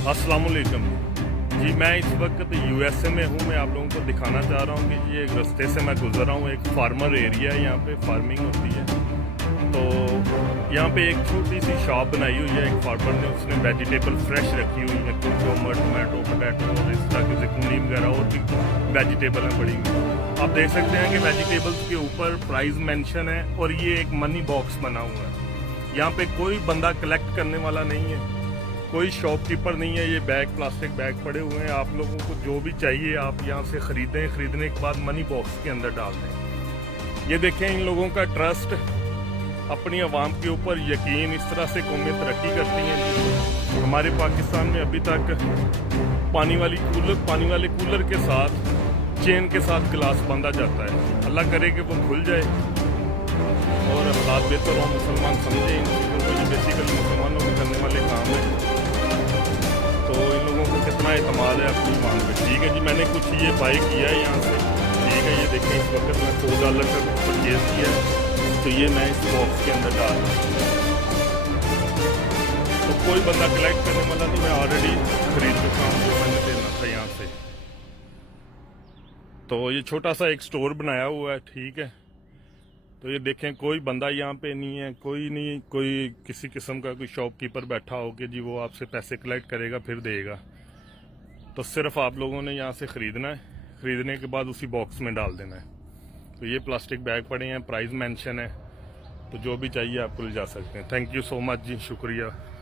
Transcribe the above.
अस्सलाम वालेकुम जी। मैं इस वक्त यूएसए में हूँ। मैं आप लोगों को दिखाना चाह रहा हूँ कि ये एक रास्ते से मैं गुजर रहा हूँ। एक फार्मर एरिया है, यहाँ पे फार्मिंग होती है। तो यहाँ पे एक छोटी सी शॉप बनाई हुई है एक फार्मर ने। उसने वेजिटेबल फ्रेश रखी हुई है, कुकुम्बर, टमाटो, पोटैटो और इस तरह की ज़िकुनी वगैरह और भी वेजिटेबल हैं पड़ी हुई। आप देख सकते हैं कि वेजिटेबल्स के ऊपर प्राइस मेंशन है और ये एक मनी बॉक्स बना हुआ है। यहाँ पे कोई बंदा कलेक्ट करने वाला नहीं है, कोई शॉपकीपर नहीं है। ये बैग, प्लास्टिक बैग पड़े हुए हैं। आप लोगों को जो भी चाहिए आप यहाँ से ख़रीदें। ख़रीदने के बाद मनी बॉक्स के अंदर डाल दें। ये देखें, इन लोगों का ट्रस्ट, अपनी आवाम के ऊपर यकीन, इस तरह से कौमें तरक्की करती हैं। हमारे पाकिस्तान में अभी तक पानी वाले कूलर के साथ, चेन के साथ गिलास बांधा जाता है। अल्लाह करे कि वो खुल जाए और हालात बेहतर हो, मुसलमान समझे इन चीज़ों को। ये बेसिकली मुसलमानों के करने वाले काम है। तो इन लोगों को कितना एतमाद है अपनी ईमान पे। ठीक है जी, मैंने कुछ ये बाई किया है यहाँ से। ठीक है, ये देखें, इस वक्त मैं $100 का परचेज़ किया है। तो ये मैं इस बॉक्स के अंदर डाल रहा हूँ। तो कोई बंदा कलेक्ट करने वाला नहीं, मैं ऑलरेडी खरीद चुका हूँ जो मैंने देना था यहाँ से। तो ये छोटा सा एक स्टोर बनाया हुआ है। ठीक है, तो ये देखें, कोई बंदा यहाँ पे नहीं है, कोई किसी किस्म का कोई शॉपकीपर बैठा हो कि जी वो आपसे पैसे कलेक्ट करेगा फिर देगा। तो सिर्फ आप लोगों ने यहाँ से ख़रीदना है, ख़रीदने के बाद उसी बॉक्स में डाल देना है। तो ये प्लास्टिक बैग पड़े हैं, प्राइस मेंशन है, तो जो भी चाहिए आपको ले जा सकते हैं। थैंक यू सो मच जी, शुक्रिया।